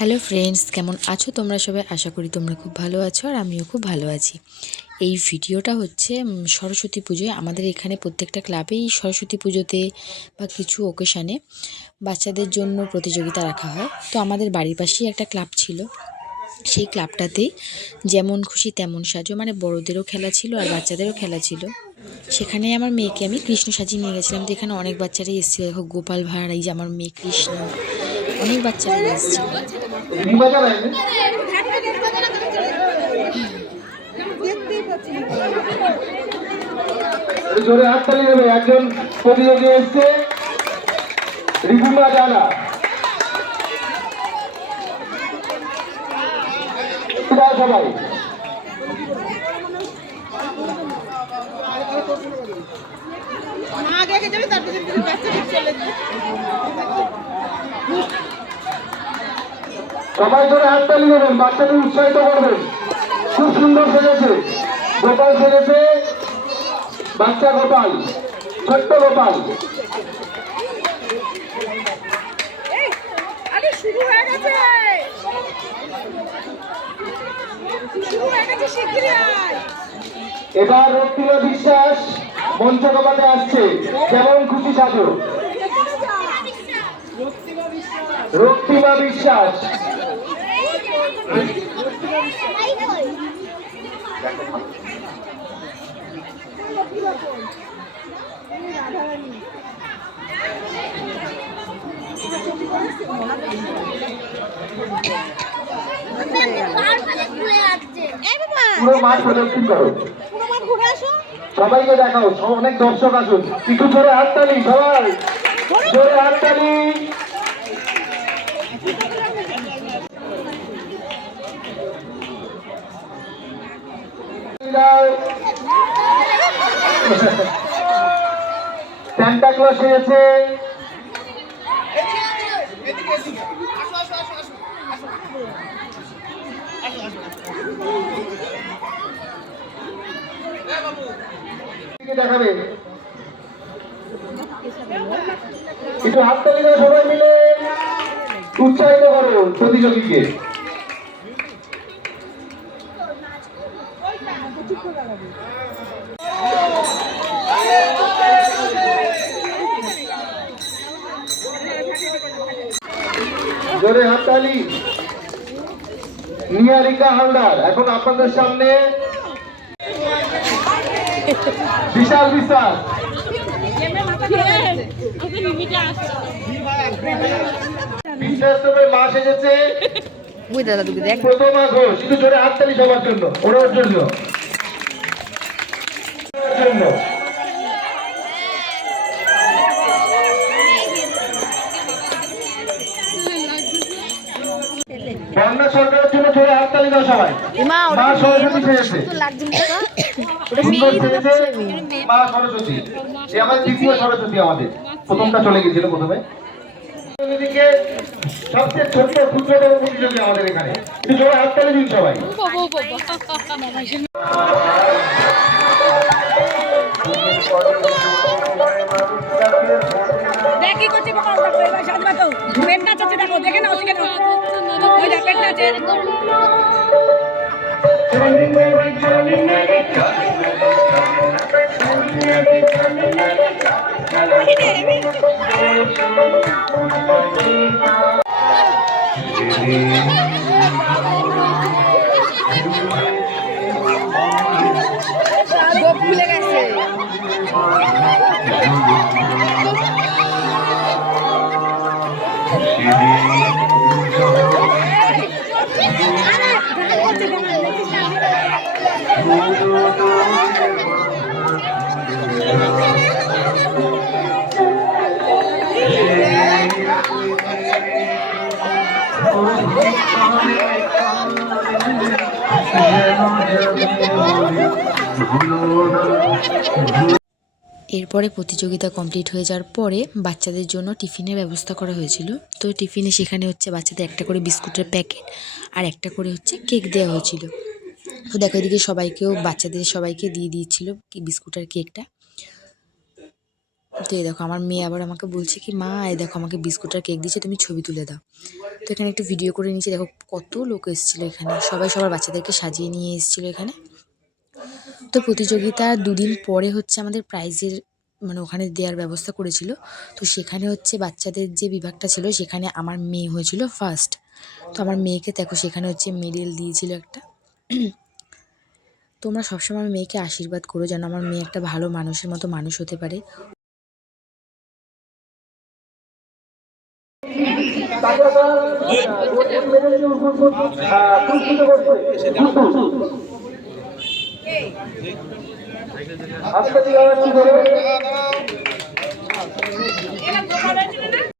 Hello friends, কেমন আছো তোমরা সবাই? আশা করি তোমরা খুব ভালো আছো আর আমিও খুব ভালো আছি। এই ভিডিওটা হচ্ছে সরস্বতী পুজোয় আমাদের এখানে প্রত্যেকটা ক্লাবেই সরস্বতী পুজোতে বা কিছু ওকেশানে বাচ্চাদের জন্য প্রতিযোগিতা রাখা হয়। তো আমাদের বাড়ির পাশেই একটা ক্লাব ছিল, সেই ক্লাবটাতে যেমন খুশি তেমন সাজো, মানে বড়োদেরও খেলা ছিল আর বাচ্চাদেরও খেলা ছিল। সেখানে আমার মেয়েকে আমি কৃষ্ণ সাজিয়ে নিয়ে গেছিলাম। তো এখানে অনেক বাচ্চারাই এসেছিল, দেখো গোপাল ভাঁড়, এই যে আমার মেয়ে কৃষ্ণ, অনেক বাচ্চারাই এসেছিল। জোরে হাততালি দেবে। একজন প্রতিযোগী এসছে, রিপুমা জানা। সবাই সবাই জোরে হাততালি দেবেন, বাচ্চাদের উৎসাহিত করবেন। খুব সুন্দর সেজেছে, গোপাল সেজেছে, বাচ্চা গোপাল, ছোট্ট গোপাল। এবার রক্তিমা বিশ্বাস মঞ্চ কমাতে আসছে, যেমন খুশি সাজো। রক্তিমা বিশ্বাস, পুরো মাঠ প্রদক্ষিণ করো, সবাইকে দেখাও, অনেক দর্শক আসুন। একটু জোরে হাততালি, সবাই জোরে হাততালি। সান্টা ক্লজ এসেছে, দেখাবে। একটু হাততালি দাও, সবাই মিলে উৎসাহিত করো প্রতিযোগীকে। জোরে হাততালি। নিয়ারিকা হালদার এখন আপনাদের সামনে বিশাল বিশ্বাস, বিশ্বাসের মা সেজেছে প্রথমা ঘোষ। একটু জোরে হাততালি সবার জন্য, ওর জন্য। বন্যা সরকারের জন্য জোরে হাততালি দাও সবাই। মা সরস্বতী সেজেছে, সুন্দর সেজেছে মা সরস্বতী। এই আমাদের দ্বিতীয় সরস্বতী, আমাদের প্রথমটা চলে গেছিল প্রথমে। এদিকে সবচেয়ে ছোট্ট ক্ষুদ্রতম প্রতিযোগী আমাদের এখানে, একটু জোরে হাততালি দিন সবাই। খুলে গেছে। এরপরে প্রতিযোগিতা কমপ্লিট হয়ে যাওয়ার পরে বাচ্চাদের জন্য টিফিনের ব্যবস্থা করা হয়েছিল। তো টিফিনে সেখানে হচ্ছে বাচ্চাদের একটা করে বিস্কুটের প্যাকেট আর একটা করে হচ্ছে কেক দেওয়া হয়েছিল। তো দেখো এদিকে সবাইকেও, বাচ্চাদের সবাইকে দিয়ে দিয়েছিল বিস্কুট আর কেকটা। তো এই দেখো আমার মেয়ে আবার আমাকে বলছে কি মা এই দেখো আমাকে বিস্কুট আর কেক দিচ্ছে, তুমি ছবি তুলে দাও। তো এখানে একটু ভিডিও করে নিয়েছি। দেখো কত লোক এসেছিলো এখানে, সবাই সবার বাচ্চাদেরকে সাজিয়ে নিয়ে এসেছিলো এখানে। তো প্রতিযোগিতার 2 দিন পরে হচ্ছে আমাদের প্রাইজের মানে ওখানে দেওয়ার ব্যবস্থা করেছিল। তো সেখানে হচ্ছে বাচ্চাদের যে বিভাগটা ছিল সেখানে আমার মেয়ে হয়েছিল ফার্স্ট। তো আমার মেয়েকে দেখো সেখানে হচ্ছে মেডেল দিয়েছিল একটা। তোমরা সবসময় আমার মেয়েকে আশীর্বাদ করো যেন আমার মেয়ে একটা ভালো মানুষের মতো মানুষ হতে পারে। আজকে